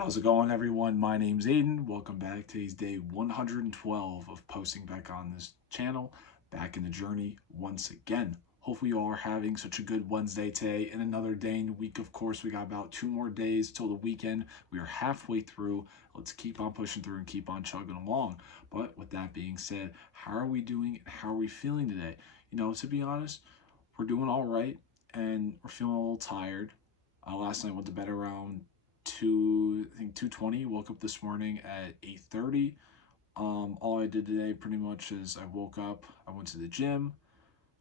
How's it going, everyone? My name's Aiden. Welcome back. Today's day 112 of posting back on this channel, back in the journey once again. Hopefully, you all are having such a good Wednesday today and another day in the week. Of course, we got about 2 more days till the weekend. We are halfway through. Let's keep on pushing through and keep on chugging along. But with that being said, how are we doing and how are we feeling today? To be honest, we're doing all right and we're feeling a little tired. Last night went to bed around 2:20. Woke up this morning at 8:30. All I did today pretty much is I woke up, I went to the gym,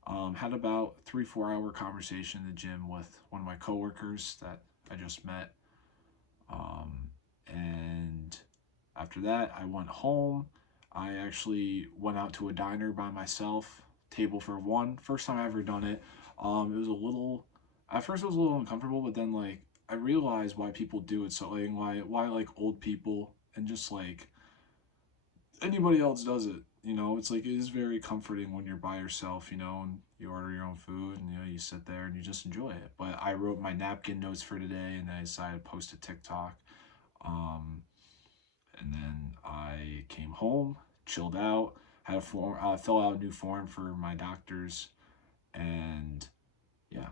had about 3-4 hour conversation in the gym with one of my coworkers that I just met. And after that, I went home. I actually went out to a diner by myself, table for one. First time I ever done it. It was a little, at first it was a little uncomfortable, but then like I realized why people do it. So like why like old people and just like anybody else does it. It's like it is very comforting when you're by yourself, and you order your own food and you sit there and you just enjoy it. But I wrote my napkin notes for today and I decided to post a TikTok. Um, and then I came home, chilled out, had a form, fill out a new form for my doctors, and yeah,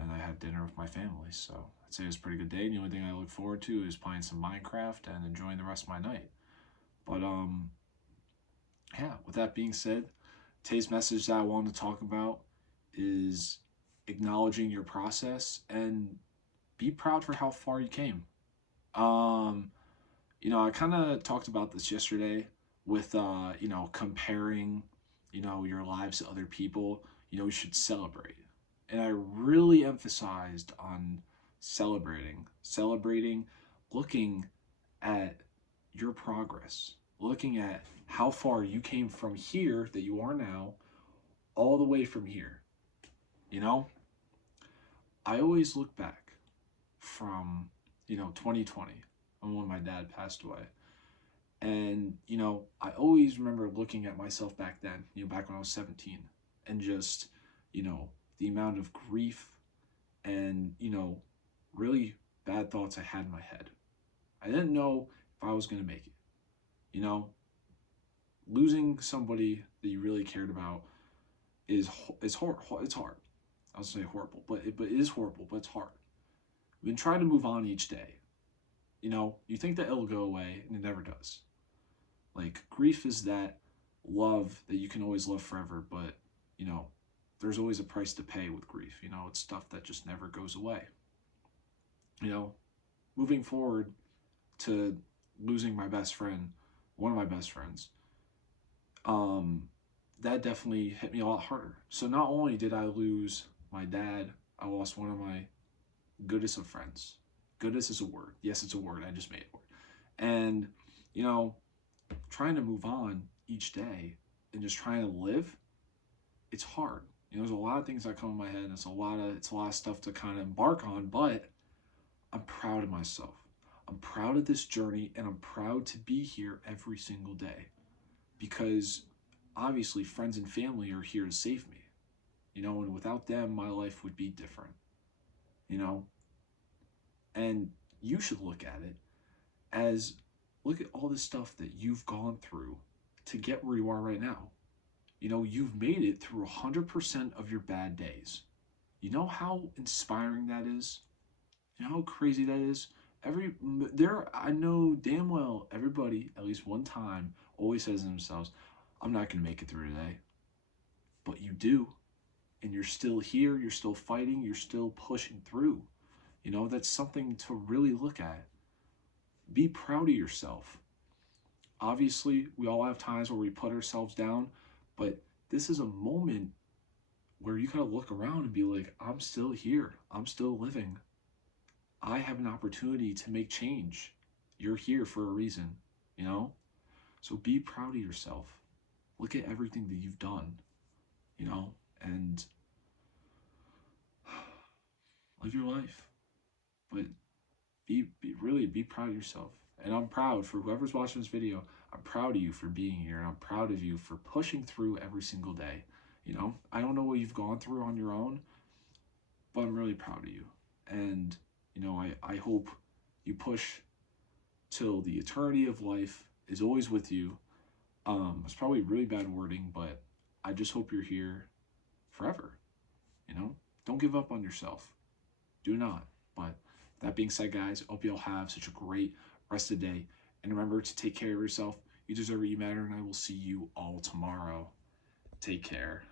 and I had dinner with my family. So I'd say it was a pretty good day. And the only thing I look forward to is playing some Minecraft and enjoying the rest of my night. But yeah. With that being said, today's message that I wanted to talk about is acknowledging your process and be proud for how far you came. Um, I kind of talked about this yesterday with, comparing, your lives to other people. You should celebrate. And I really emphasized on celebrating, looking at your progress, looking at how far you came from here that you are now, all the way from here. You know, I always look back from, 2020 when my dad passed away. And, I always remember looking at myself back then, back when I was 17, and just, the amount of grief and, really bad thoughts I had in my head. I didn't know if I was going to make it. You know, losing somebody that you really cared about is hard. It's hard. I'll say horrible, but it is horrible, but it's hard. We've been trying to move on each day. You think that it'll go away, and it never does. Like, grief is that love that you can always love forever, but, you know, there's always a price to pay with grief. It's stuff that just never goes away. You know, moving forward to losing my best friend, one of my best friends, um, that definitely hit me a lot harder. So not only did I lose my dad, I lost one of my goodest of friends. Goodness is a word. Yes, it's a word. I just made it a word. And, you know, trying to move on each day and just trying to live, it's hard. There's a lot of things that come in my head, and it's a lot of stuff to kind of embark on, but I'm proud of myself. I'm proud of this journey, and I'm proud to be here every single day because obviously friends and family are here to save me. And without them, my life would be different. You know, and you should look at it as look at all this stuff that you've gone through to get where you are right now. You've made it through 100% of your bad days. You know how inspiring that is? You know how crazy that is? I know damn well everybody, at least one time, always says to themselves, I'm not going to make it through today. But you do. And you're still here, you're still fighting, you're still pushing through. That's something to really look at. Be proud of yourself. Obviously, we all have times where we put ourselves down, but this is a moment where you gotta look around and be like, I'm still here. I'm still living. I have an opportunity to make change. You're here for a reason, you know? So be proud of yourself. Look at everything that you've done, and live your life. But really be proud of yourself. And I'm proud for whoever's watching this video. I'm proud of you for being here. And I'm proud of you for pushing through every single day. I don't know what you've gone through on your own, but I'm really proud of you. And, I hope you push till the eternity of life is always with you. It's probably really bad wording, but I just hope you're here forever. You know, don't give up on yourself. Do not. But that being said, guys, I hope you all have such a great rest of the day. And remember to take care of yourself. You deserve it, you matter, and I will see you all tomorrow. Take care.